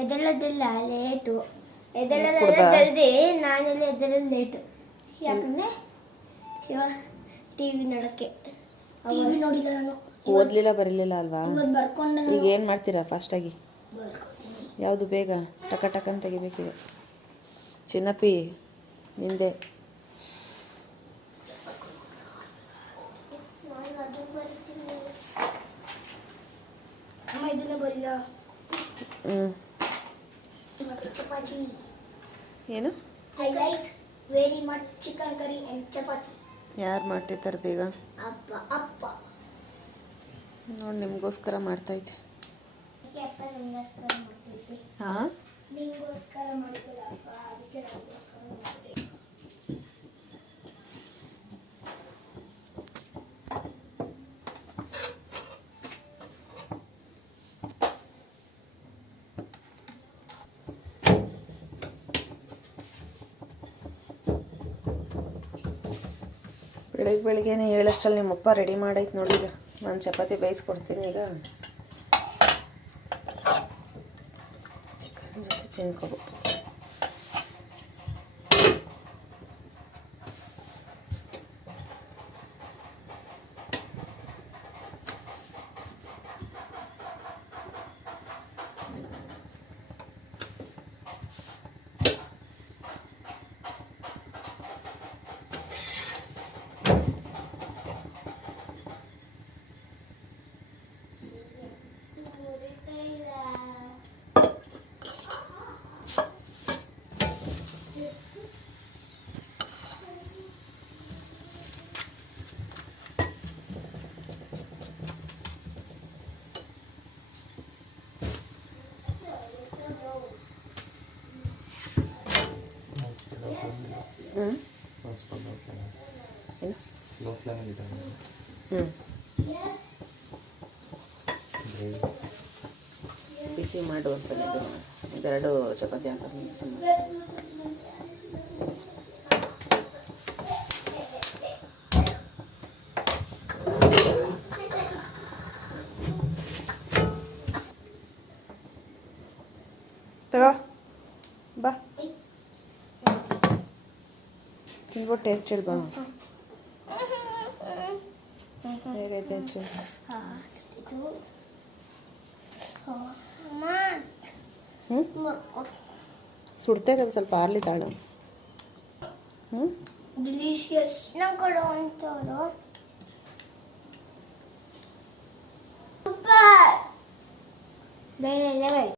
ಎದ್ದೇಳೋದಿಲ್ಲ late, ಎದ್ದೇಳೋದೆಲ್ಲ ಜಲ್ದಿ, ನಾನೆಲ್ಲ ಎದ್ದೇಳೋದು late. ಯಾಕಂದರೆ ಇವಾಗ ಟಿ ವಿ ನೋಡೋಕ್ಕೆ. ಟಿ ವಿ ನೋಡಿಲ್ಲ ನಾನು. ಓದಲಿಲ್ಲ ಬರಲಿಲ್ಲ ಅಲ್ವಾ? ಬರ್ಕೊಂಡು ಈಗ ಏನು ಮಾಡ್ತೀರಾ ಫಾಸ್ಟಾಗಿ? ಯಾವುದು ಬೇಗ ಟಕ ಟಕನ್ ತೆಗಿಬೇಕಿದೆ. ಚಿನ್ನಪ್ಪಿ ನಿಂದೆ. ಚಪಾತಿ ಏನು? I like very much chicken curry and chapati. ಯಾರು ಮಾಡ್ತಿರ್ತಾರ್ದು ಈಗ? ಅಪ್ಪ ಅಪ್ಪ ನೋಡಿ ನಿಮಗೋಸ್ಕರ ಮಾಡ್ತಾಯಿದ್ದೆ. ಹಾಂ, ನಿಮಗೋಸ್ಕರ ಮಾಡಿದ್ದಲ್ಲಪ್ಪ, ಅದಕ್ಕೆ ನನಗೋಸ್ಕರ ಮಾಡಿದೆ. ಬೆಳಿಗ್ಗೆನೆ ಹೇಳಷ್ಟಲ್ಲಿ ನಿಮ್ಮಪ್ಪ ರೆಡಿ ಮಾಡೈತೆ ನೋಡಿ. ಈಗ ನಾನು ಚಪಾತಿ ಬೇಯಿಸ್ಕೊಡ್ತೀನಿ. ಈಗ ಚಿಕನ್ ಜೊತೆ ತಿನ್ಕೋಬೇಕು. ಬಿಸಿ ಮಾಡು ಅಂತ ಇದೆರಡು ಚಪಾತಿ ಹಾಕೋದು ಬಿಸಿ ಮಾಡಿ. ತಗೋ ಬಾ, ತಿನ್ಬಿಟ್ಟು ಟೇಸ್ಟ್ ಹೇಳ್ಬಾ. ಹೇಗೈತೆ ಹೆಚ್ಚು? ಸುಡ್ತೈತೆ, ಅದು ಸ್ವಲ್ಪ ಆರ್ಲಿ ತಾಳು. ಡಿಲಿಷಿಯಸ್. ನಮ್ಮ ಕಡೆ ಒಂಚೂರು ಬೇರೆ ಲೆವೆಲ್.